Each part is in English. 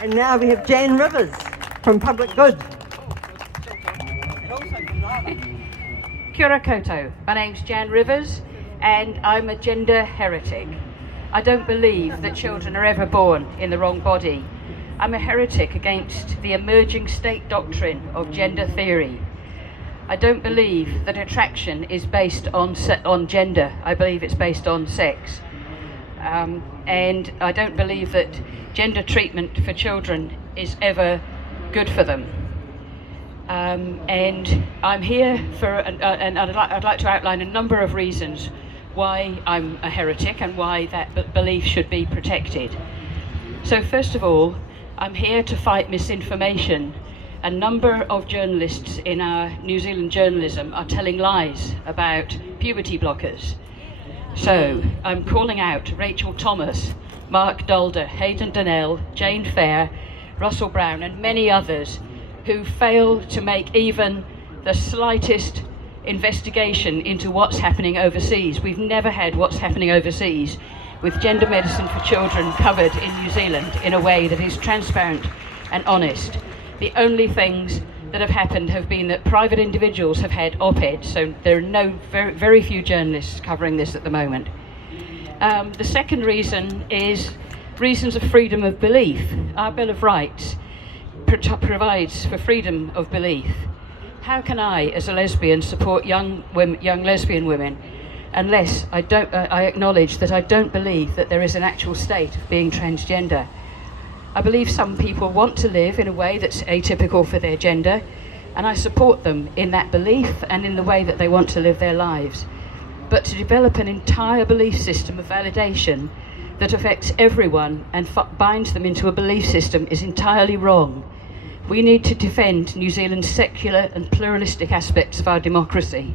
And now we have Jan Rivers from Public Good. Kia ora koutou. My name's Jan Rivers and I'm a gender heretic. I don't believe that children are ever born in the wrong body. I'm a heretic against the emerging state doctrine of gender theory. I don't believe that attraction is based on gender. I believe it's based on sex. And I don't believe that gender treatment for children is ever good for them. And I'm here for, and I'd like to outline a number of reasons why I'm a heretic and why that belief should be protected. So first of all, I'm here to fight misinformation. A number of journalists in our New Zealand journalism are telling lies about puberty blockers. So I'm calling out Rachel Thomas, Mark Dulder, Hayden Donnell, Jane Fair, Russell Brown and many others who fail to make even the slightest investigation into what's happening overseas. We've never had what's happening overseas with gender medicine for children covered in New Zealand in a way that is transparent and honest. The only things that have happened have been that private individuals have had op-eds, so there are very few journalists covering this at the moment. The second reason is reasons of freedom of belief. Our Bill of Rights provides for freedom of belief. How can I, as a lesbian, support young lesbian women unless I acknowledge that I don't believe that there is an actual state of being transgender? I believe some people want to live in a way that's atypical for their gender, and I support them in that belief and in the way that they want to live their lives. But to develop an entire belief system of validation that affects everyone and binds them into a belief system is entirely wrong. We need to defend New Zealand's secular and pluralistic aspects of our democracy.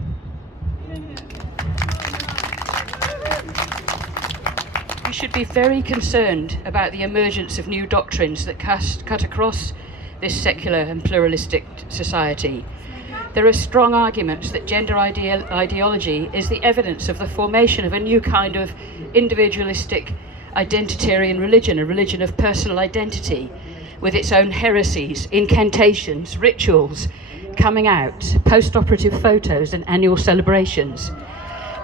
We should be very concerned about the emergence of new doctrines that cut across this secular and pluralistic society. There are strong arguments that gender ideology is the evidence of the formation of a new kind of individualistic identitarian religion, a religion of personal identity, with its own heresies, incantations, rituals, coming out, post-operative photos and annual celebrations.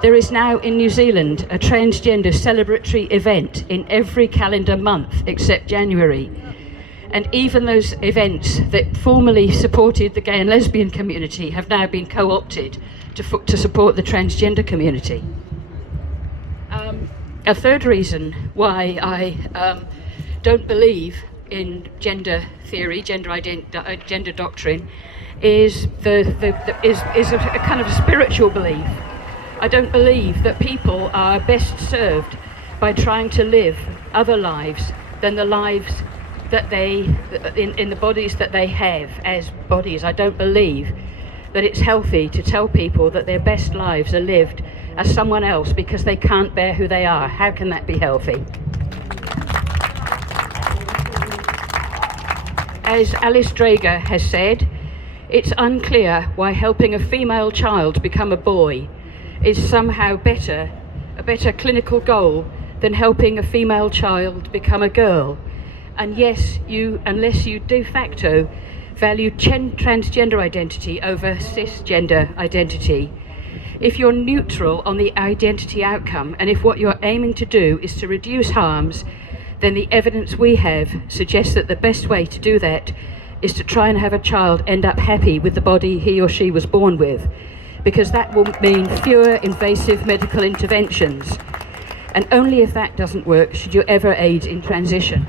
There is now in New Zealand a transgender celebratory event in every calendar month except January. And even those events that formerly supported the gay and lesbian community have now been co-opted to support the transgender community. A third reason why I don't believe in gender theory, gender doctrine, is a kind of a spiritual belief. I don't believe that people are best served by trying to live other lives than the lives that they, in the bodies that they have as bodies. I don't believe that it's healthy to tell people that their best lives are lived as someone else because they can't bear who they are. How can that be healthy? As Alice Drager has said, it's unclear why helping a female child become a boy is somehow a better clinical goal than helping a female child become a girl. And yes, unless you de facto value transgender identity over cisgender identity, if you're neutral on the identity outcome, and if what you're aiming to do is to reduce harms, then the evidence we have suggests that the best way to do that is to try and have a child end up happy with the body he or she was born with, because that will mean fewer invasive medical interventions. And only if that doesn't work should you ever aid in transition.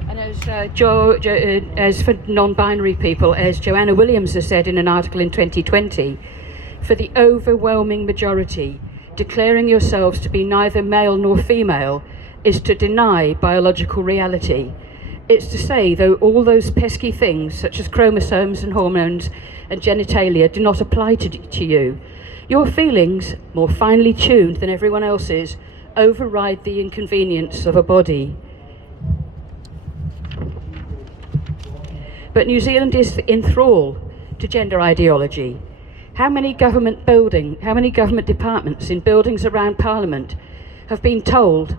And as for non-binary people, as Joanna Williams has said in an article in 2020, for the overwhelming majority, declaring yourselves to be neither male nor female is to deny biological reality. It's to say, though all those pesky things, such as chromosomes and hormones and genitalia, do not apply to you, your feelings, more finely tuned than everyone else's, override the inconvenience of a body. But New Zealand is in thrall to gender ideology. How many government departments in buildings around Parliament have been told,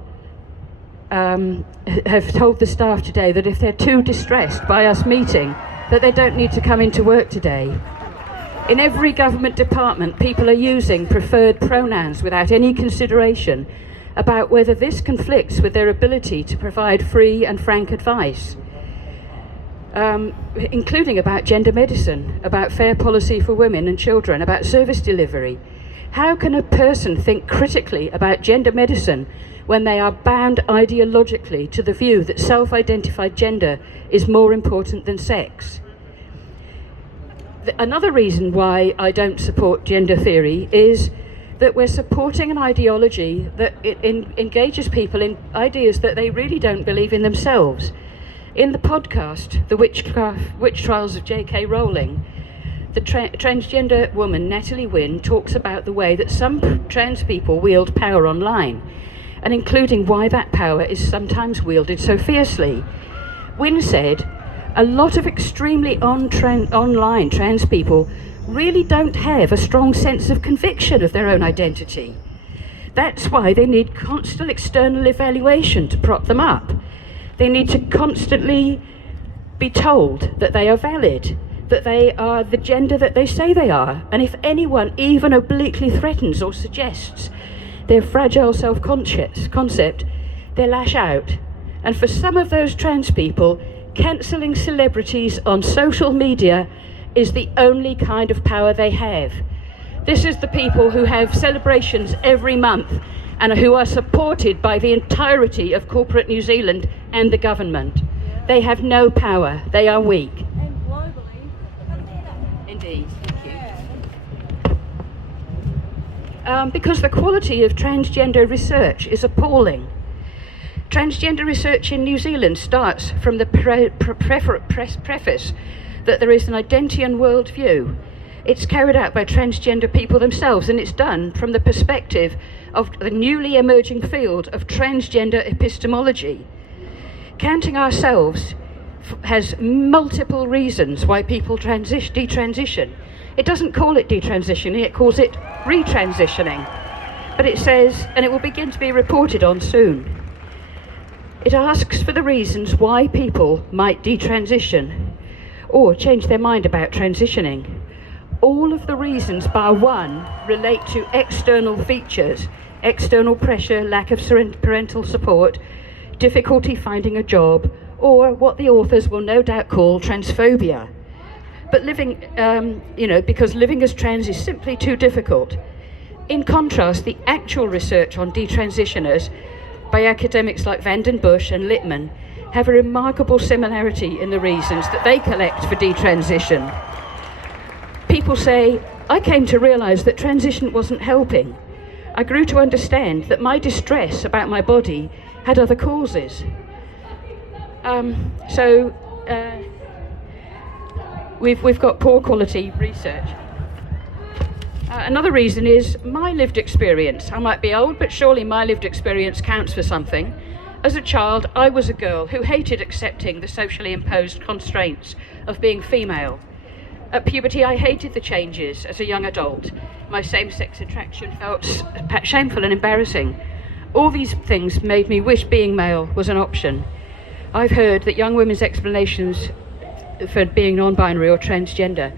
have told the staff today that if they're too distressed by us meeting, that they don't need to come into work today? In every government department, people are using preferred pronouns without any consideration about whether this conflicts with their ability to provide free and frank advice, including about gender medicine, about fair policy for women and children, about service delivery. How can a person think critically about gender medicine when they are bound ideologically to the view that self-identified gender is more important than sex? Another reason why I don't support gender theory is that we're supporting an ideology that engages people in ideas that they really don't believe in themselves. In the podcast, The Witch Trials of J.K. Rowling, the transgender woman Natalie Wynn talks about the way that some trans people wield power online, and including why that power is sometimes wielded so fiercely. Wynn said, a lot of extremely online trans people really don't have a strong sense of conviction of their own identity. That's why they need constant external evaluation to prop them up. They need to constantly be told that they are valid, that they are the gender that they say they are. And if anyone even obliquely threatens or suggests their fragile self-concept, they lash out. And for some of those trans people, cancelling celebrities on social media is the only kind of power they have. This is the people who have celebrations every month and who are supported by the entirety of corporate New Zealand and the government. They have no power. They are weak. And globally, Indeed. Thank you. Because the quality of transgender research is appalling. Transgender research in New Zealand starts from the preface that there is an identian worldview. It's carried out by transgender people themselves, and it's done from the perspective of the newly emerging field of transgender epistemology. Counting ourselves has multiple reasons why people detransition. It doesn't call it detransitioning, it calls it retransitioning. But it says, and it will begin to be reported on soon, it asks for the reasons why people might detransition or change their mind about transitioning. All of the reasons bar one relate to external features, external pressure, lack of parental support, difficulty finding a job, or what the authors will no doubt call transphobia. But living, because living as trans is simply too difficult. In contrast, the actual research on detransitioners by academics like Van den Busch and Littman have a remarkable similarity in the reasons that they collect for detransition. People say, I came to realise that transition wasn't helping. I grew to understand that my distress about my body had other causes. We've got poor quality research. Another reason is my lived experience. I might be old, but surely my lived experience counts for something. As a child, I was a girl who hated accepting the socially imposed constraints of being female. At puberty, I hated the changes as a young adult. My same-sex attraction felt shameful and embarrassing. All these things made me wish being male was an option. I've heard that young women's explanations for being non-binary or transgender,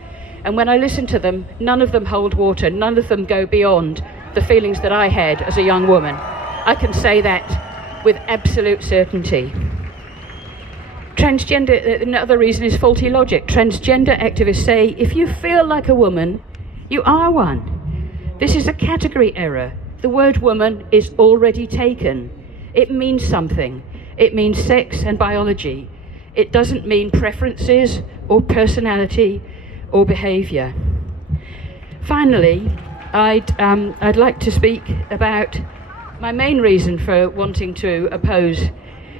and when I listen to them, none of them hold water, none of them go beyond the feelings that I had as a young woman. I can say that with absolute certainty. Transgender, another reason is faulty logic. Transgender activists say, if you feel like a woman, you are one. This is a category error. The word woman is already taken. It means something. It means sex and biology. It doesn't mean preferences or personality or behaviour. Finally, I'd like to speak about my main reason for wanting to oppose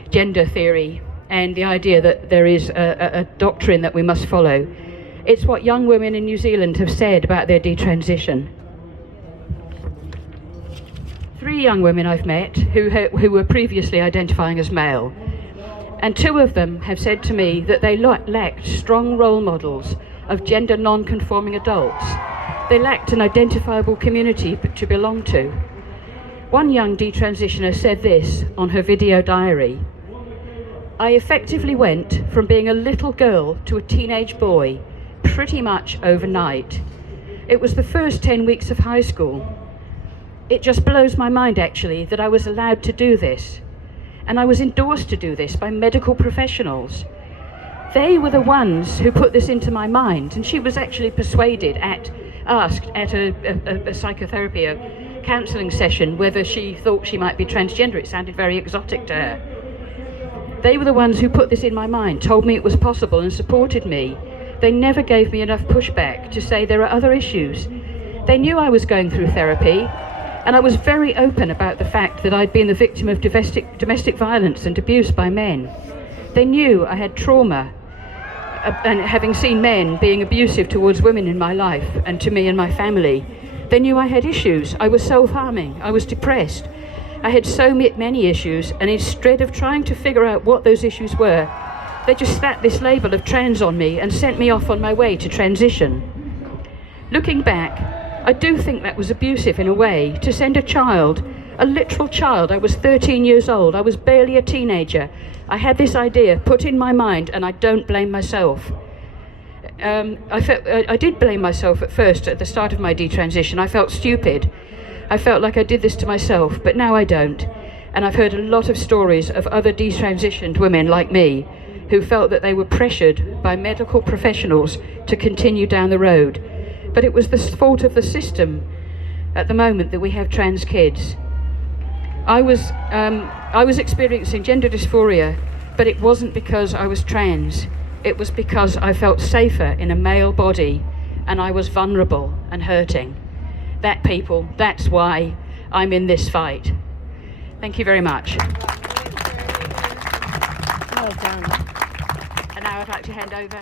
gender theory and the idea that there is a doctrine that we must follow. It's what young women in New Zealand have said about their detransition. 3 young women I've met who were previously identifying as male, and 2 of them have said to me that they lacked strong role models of gender non-conforming adults. They lacked an identifiable community to belong to. One young detransitioner said this on her video diary: "I effectively went from being a little girl to a teenage boy pretty much overnight. It was the first 10 weeks of high school. It just blows my mind, actually, that I was allowed to do this. And I was endorsed to do this by medical professionals. They were the ones who put this into my mind." And she was actually persuaded, asked at a psychotherapy, a counselling session, whether she thought she might be transgender. It sounded very exotic to her. They were the ones who put this in my mind, told me it was possible and supported me. They never gave me enough pushback to say there are other issues. They knew I was going through therapy, and I was very open about the fact that I'd been the victim of domestic violence and abuse by men. They knew I had trauma, and having seen men being abusive towards women in my life and to me and my family. They knew I had issues. I was self-harming. I was depressed. I had so many issues, and instead of trying to figure out what those issues were, they just slapped this label of trans on me and sent me off on my way to transition. Looking back, I do think that was abusive in a way, to send a child, a literal child. I was 13 years old. I was barely a teenager. I had this idea put in my mind, and I don't blame myself. I did blame myself at first, at the start of my detransition. I felt stupid. I felt like I did this to myself, but now I don't. And I've heard a lot of stories of other detransitioned women like me who felt that they were pressured by medical professionals to continue down the road. But it was the fault of the system at the moment that we have trans kids. I was experiencing gender dysphoria, but it wasn't because I was trans. It was because I felt safer in a male body, and I was vulnerable and hurting. That's why I'm in this fight. Thank you very much. Well done. And now I'd like to hand over